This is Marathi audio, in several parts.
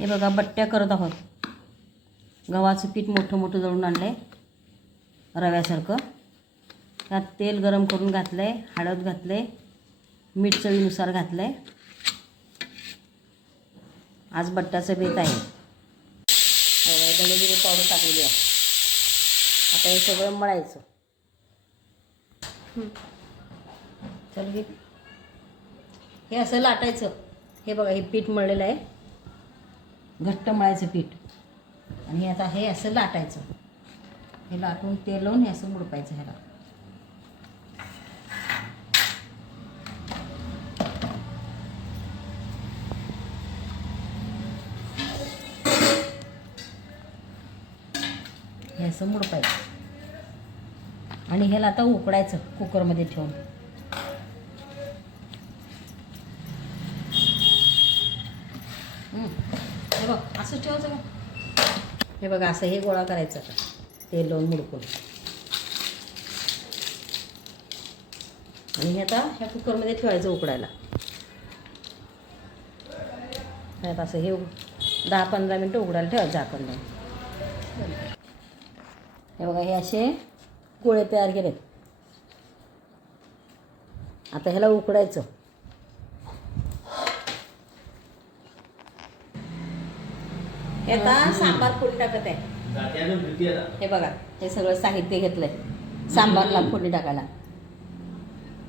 हे बघा बट्ट्या करत आहोत. गव्हाचं पीठ मोठं मोठं दळून आणलं आहे रव्यासारखं. त्यात तेल गरम करून घातलं आहे, हळद घातलं आहे, मीठ चवीनुसार घातलं आहे. आज बट्ट्याचं बेत आहे. धणे पावडर टाकलेली आहे. आता हे सगळं मळायचं. चल घे. हे असं लाटायचं. हे बघा हे पीठ मळलेलं आहे, घट्ट मळायचं पीठ. आणि आता हे असं लाटायचं. हे लाटून तेल लावून हे असं मुडपायचं. ह्याला हे असं मुडपायचं. आणि ह्याला आता उकडायचं कुकरमध्ये ठेवून. हे बघ असं ठेवायचं का. हे बघा असं हे गोळा करायचं आता तेल लावून मुडकून. आणि हे आता ह्या कुकरमध्ये ठेवायचं उकडायला. ह्यात असं हे 10-15 मिनटं उकडायला ठेवायचं झाकण लावून. हे बघा हे असे गोळे तयार केलेत. आता ह्याला उकडायचं. हे आता सांबार फोडणी टाकत आहे. हे बघा हे सगळं साहित्य घेतलंय सांबारला फोडणी टाकायला.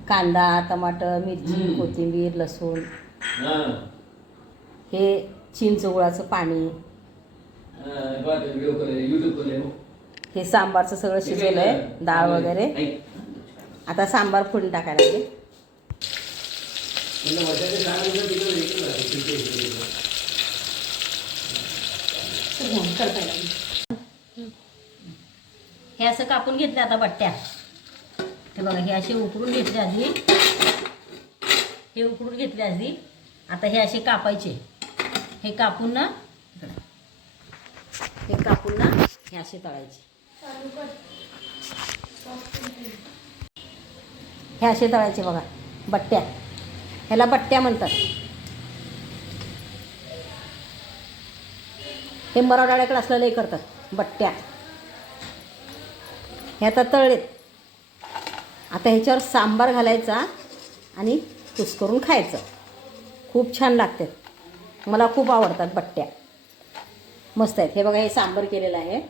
कांदा, टमाटर, मिरची, कोथिंबीर, लसूण. हे चिंच गुळाचं पाणी. हे सांबारचं सगळं शिजवलं आहे, डाळ वगैरे. आता सांबार फोडणी टाकायला लागेल. हे असं कापून घेतले आता बट्ट्या. हे बघा हे असे उकडून घेतले आधी. हे उकडून घेतले आधी. आता हे असे कापायचे. हे कापून ना हे असे तळायचे. हे असे तळायचे बघा बट्ट्या. ह्याला बट्ट्या म्हणतात. हे मराठवाड्याकडे असलेले करतात बट्ट्या. हे आता तळलेत. आता ह्याच्यावर सांबार घालायचा आणि कुस्करून खायचं. खूप छान लागतात. मला खूप आवडतात बट्ट्या. मस्त आहेत. हे बघा हे सांबार केलेलं आहे.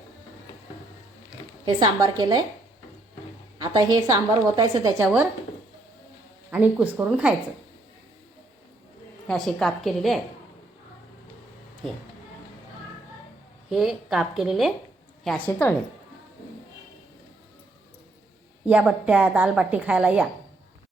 हे सांबार केलं आहे. आता हे सांबार ओतायचं त्याच्यावर आणि कुस्करून खायचं. हे असे काप केलेले आहेत. हे काप केलेले हे असे तळले. या बट्ट्या दाल बाटी खायला या.